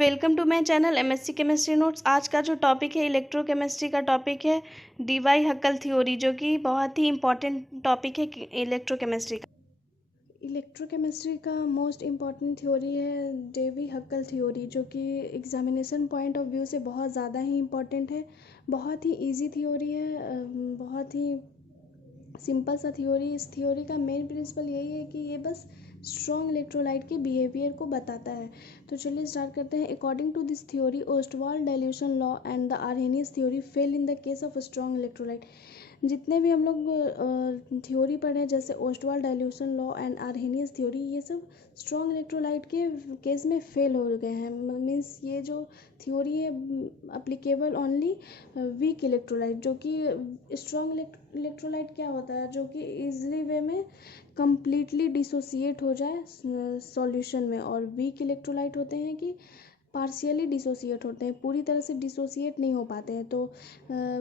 Welcome to my channel MSc chemistry notes. आज का जो टॉपिक है इलेक्ट्रोकेमिस्ट्री का टॉपिक है डीवाई हक्कल थ्योरी, जो कि बहुत ही इम्पॉर्टेंट टॉपिक है इलेक्ट्रोकेमिस्ट्री का। इलेक्ट्रोकेमिस्ट्री का मोस्ट इम्पॉर्टेंट थ्योरी है डेवी हक्कल थ्योरी, जो कि एग्जामिनेशन पॉइंट ऑफ व्यू से बहुत ज़्यादा ही इम्पॉर्टेंट है। बहुत ही इजी थ्योरी है, बहुत ही सिंपल सा थ्योरी। इस थ्योरी का मेन प्रिंसिपल यही है कि ये बस स्ट्रॉन्ग इलेक्ट्रोलाइट के बिहेवियर को बताता है। तो चलिए स्टार्ट करते हैं। According to this theory, Ostwald dilution law and the Arrhenius theory fail in the case of strong electrolyte. जितने भी हम लोग थ्योरी पढ़े, जैसे Ostwald dilution law and Arrhenius theory, ये सब स्ट्रॉन्ग इलेक्ट्रोलाइट के केस में फेल हो गए हैं। मीन्स ये जो थ्योरी है अप्लीकेबल ओनली वीक इलेक्ट्रोलाइट, जो कि स्ट्रॉन्ग इलेक्ट्रोलाइट क्या होता है, जो कि ईजिली वे में कम्प्लीटली डिसोसिएट हो जाए सॉल्यूशन में, और वीक इलेक्ट्रोलाइट होते हैं कि पार्शियली डिसोसिएट होते हैं, पूरी तरह से डिसोसिएट नहीं हो पाते हैं। तो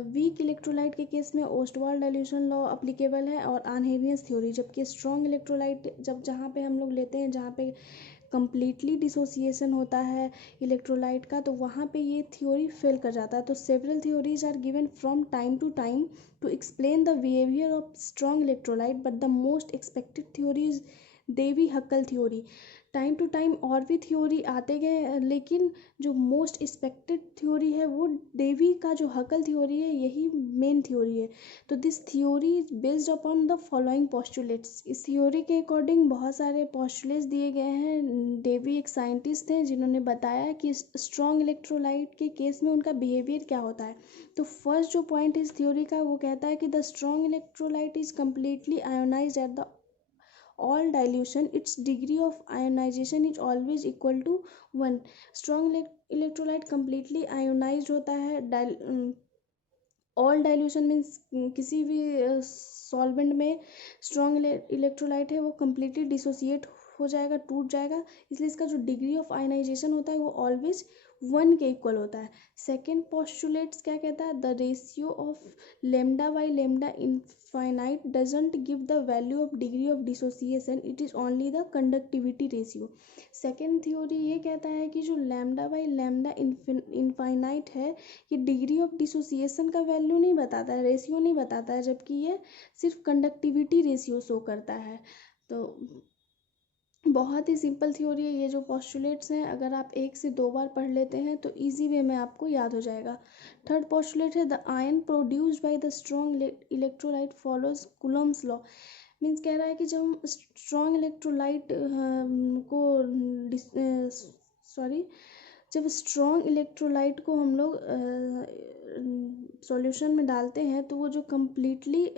वीक इलेक्ट्रोलाइट के केस में ओस्टवाल्ड डाइल्यूशन लॉ अप्लीकेबल है और आर्हेनियस थ्योरी। जबकि स्ट्रॉन्ग इलेक्ट्रोलाइट जहाँ पे हम लोग लेते हैं, जहाँ पे कम्प्लीटली डिसोसिएशन होता है इलेक्ट्रोलाइट का, तो वहाँ पे ये थ्योरी फेल कर जाता है। तो several theories are given from time to time to explain the behaviour of strong electrolyte, but the most expected theory is Debye Huckel theory. Time to time और भी थ्योरी आते गए, लेकिन जो मोस्ट एक्सपेक्टेड थ्योरी है वो Davy का जो हक्कल थ्योरी है, यही मेन थ्योरी है। तो this theory is based upon the following postulates. इस थ्योरी के अकॉर्डिंग बहुत सारे पोस्टुलेट्स दिए गए हैं। डेवी एक साइंटिस्ट हैं जिन्होंने बताया कि स्ट्रॉन्ग इलेक्ट्रोलाइट के केस में उनका बिहेवियर क्या होता है। तो फर्स्ट जो पॉइंट इस थ्योरी का, वो कहता है कि the strong electrolyte is completely ionised at the all dilution, its degree of ionization is always equal to 1। strong electrolyte completely ionized होता है। ऑल डाइल्यूशन मीन्स किसी भी सॉल्वेंट में स्ट्रॉन्ग इलेक्ट्रोलाइट है वो कम्प्लीटली डिसोसिएट हो जाएगा, टूट जाएगा, इसलिए इसका जो डिग्री ऑफ आयनाइजेशन होता है वो ऑलवेज 1 के इक्वल होता है। सेकेंड पोस्टुलेट्स क्या कहता है, the ratio of lambda by lambda infinite doesn't give the value of degree of dissociation, it is only the conductivity ratio. Second theory ये कहता है कि जो लैम्डा बाई लैम्डा इनफाइनाइट है, ये डिग्री ऑफ डिसोसिएशन का वैल्यू नहीं बताता है, रेशियो नहीं बताता है, जबकि ये सिर्फ कंडक्टिविटी रेशियो शो करता है। तो बहुत ही सिंपल थ्योरी है। ये जो पोस्टुलेट्स हैं, अगर आप 1 से 2 बार पढ़ लेते हैं तो इजी वे में आपको याद हो जाएगा। थर्ड पोस्टुलेट है, the ion produced by the strong electrolyte follows Coulomb's law. Means कह रहा है कि जब हम स्ट्रॉन्ग इलेक्ट्रोलाइट को सॉरी जब स्ट्रॉन्ग इलेक्ट्रोलाइट को हम लोग सॉल्यूशन में डालते हैं, तो वो जो कम्प्लीटली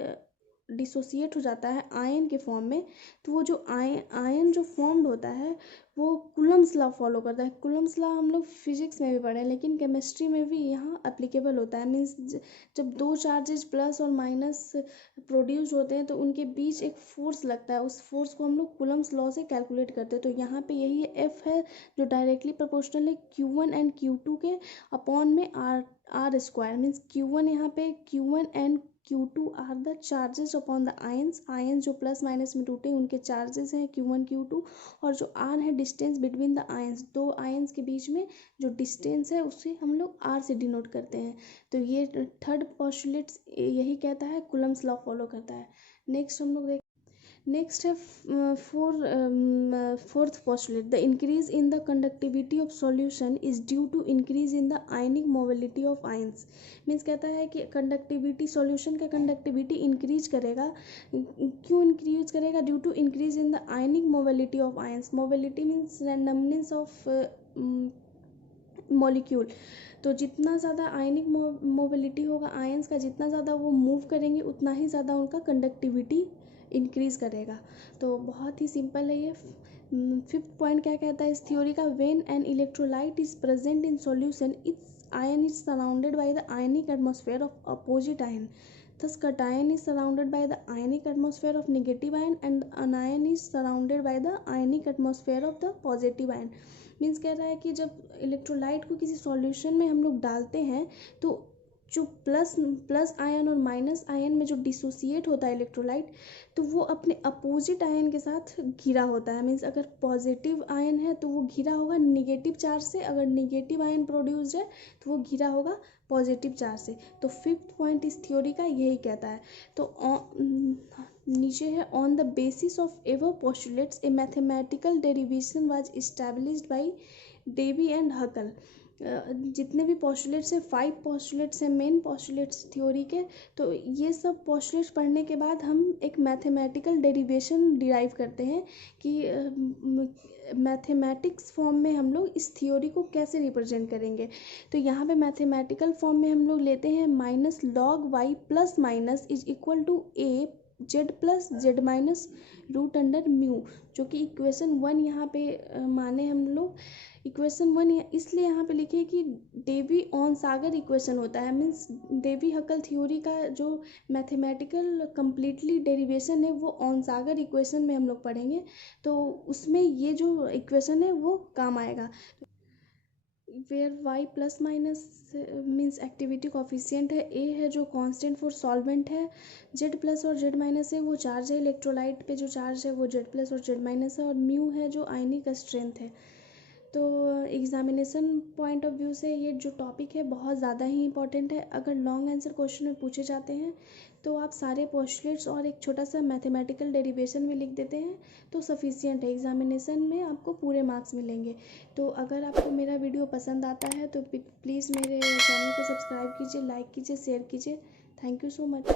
डिसोसिएट हो जाता है आयन के फॉर्म में, तो वो जो आयन जो फॉर्म्ड होता है वो कूलम्स लॉ फॉलो करता है। कूलम्स लॉ हम लोग फिजिक्स में भी पढ़े हैं, लेकिन केमिस्ट्री में भी यहाँ एप्लीकेबल होता है। मीन्स जब दो चार्जेज प्लस और माइनस प्रोड्यूस होते हैं तो उनके बीच एक फोर्स लगता है, उस फोर्स को हम लोग कूलम्स लॉ से कैलकुलेट करते हैं। तो यहाँ पे यही एफ है जो डायरेक्टली प्रोपोर्शनल है Q1 एंड Q2 के अपॉन में आर स्क्वायर। मीन्स Q1 यहाँ पे Q1 and Q2 are the charges upon the ions. Ions जो प्लस माइनस में टूटे उनके चार्जेस हैं Q1 Q2, और जो आर है डिस्टेंस बिटवीन द आयंस, दो आयंस के बीच में जो डिस्टेंस है उसे हम लोग आर से डिनोट करते हैं। तो ये थर्ड पोस्टुलेट यही कहता है, कूलम्स लॉ फॉलो करता है। नेक्स्ट हम लोग नेक्स्ट है fourth postulate, the increase in the conductivity of solution is due to increase in the ionic mobility of ions. Means कहता है कि कंडक्टिविटी, सॉल्यूशन का कंडक्टिविटी इंक्रीज करेगा। क्यों इंक्रीज करेगा? Due to increase in the ionic mobility of ions. Mobility means randomness of molecule. तो जितना ज़्यादा आयनिक मोबिलिटी होगा आयंस का, जितना ज़्यादा वो मूव करेंगे उतना ही ज़्यादा उनका कंडक्टिविटी इंक्रीज करेगा। तो बहुत ही सिंपल है ये। फिफ्थ पॉइंट क्या कहता है इस थ्योरी का, when an electrolyte is present in solution, it's ion is surrounded by the ionic atmosphere of opposite ion. Thus, cation is surrounded by the ionic atmosphere of negative ion and anion is surrounded by the ionic atmosphere of the positive ion। Means कह रहा है कि जब electrolyte को किसी solution में हम लोग डालते हैं तो जो प्लस आयन और माइनस आयन में जो डिसोसिएट होता है इलेक्ट्रोलाइट, तो वो अपने अपोजिट आयन के साथ घिरा होता है। मीन्स अगर पॉजिटिव आयन है तो वो घिरा होगा निगेटिव चार्ज से, अगर निगेटिव आयन प्रोड्यूस्ड है तो वो घिरा होगा पॉजिटिव चार्ज से। तो फिफ्थ पॉइंट इस थ्योरी का यही कहता है। तो नीचे है, on the basis of ever postulates a mathematical derivation was established by Debye and Huckel. जितने भी पोस्टुलेट्स हैं, 5 पोस्टुलेट्स हैं मेन पोस्टुलेट्स थ्योरी के। तो ये सब पोस्टुलेट्स पढ़ने के बाद हम एक मैथमेटिकल डेरिवेशन डिराइव करते हैं कि मैथमेटिक्स फॉर्म में हम लोग इस थ्योरी को कैसे रिप्रेजेंट करेंगे। तो यहाँ पे मैथमेटिकल फॉर्म में हम लोग लेते हैं minus log y plus minus is equal to A Z plus Z minus root under mu, जो कि इक्वेशन 1 यहाँ पे माने हम लोग। इक्वेशन 1 इसलिए यहाँ पे लिखे कि डेवी ऑन सागर इक्वेशन होता है। मीन्स डेवी हकल थ्योरी का जो मैथमेटिकल कम्प्लीटली डेरिवेशन है वो ऑन सागर इक्वेशन में हम लोग पढ़ेंगे। तो उसमें ये जो इक्वेशन है वो काम आएगा। Where y plus minus means activity coefficient है, ए है जो कांस्टेंट फॉर सॉल्वेंट है, जेड प्लस और जेड माइनस है वो चार्ज है, इलेक्ट्रोलाइट पे जो चार्ज है वो जेड प्लस और जेड माइनस है, और म्यू है जो आयनिक स्ट्रेंथ है। तो एग्जामिनेशन पॉइंट ऑफ व्यू से ये जो टॉपिक है बहुत ज़्यादा ही इंपॉर्टेंट है। अगर लॉन्ग आंसर क्वेश्चन में पूछे जाते हैं तो आप सारे पोस्टुलेट्स और एक छोटा सा मैथमेटिकल डेरिवेशन भी लिख देते हैं तो सफिशिएंट है, एग्जामिनेशन में आपको पूरे मार्क्स मिलेंगे। तो अगर आपको मेरा वीडियो पसंद आता है तो प्लीज़ मेरे चैनल को सब्सक्राइब कीजिए, लाइक कीजिए, शेयर कीजिए। Thank you so much.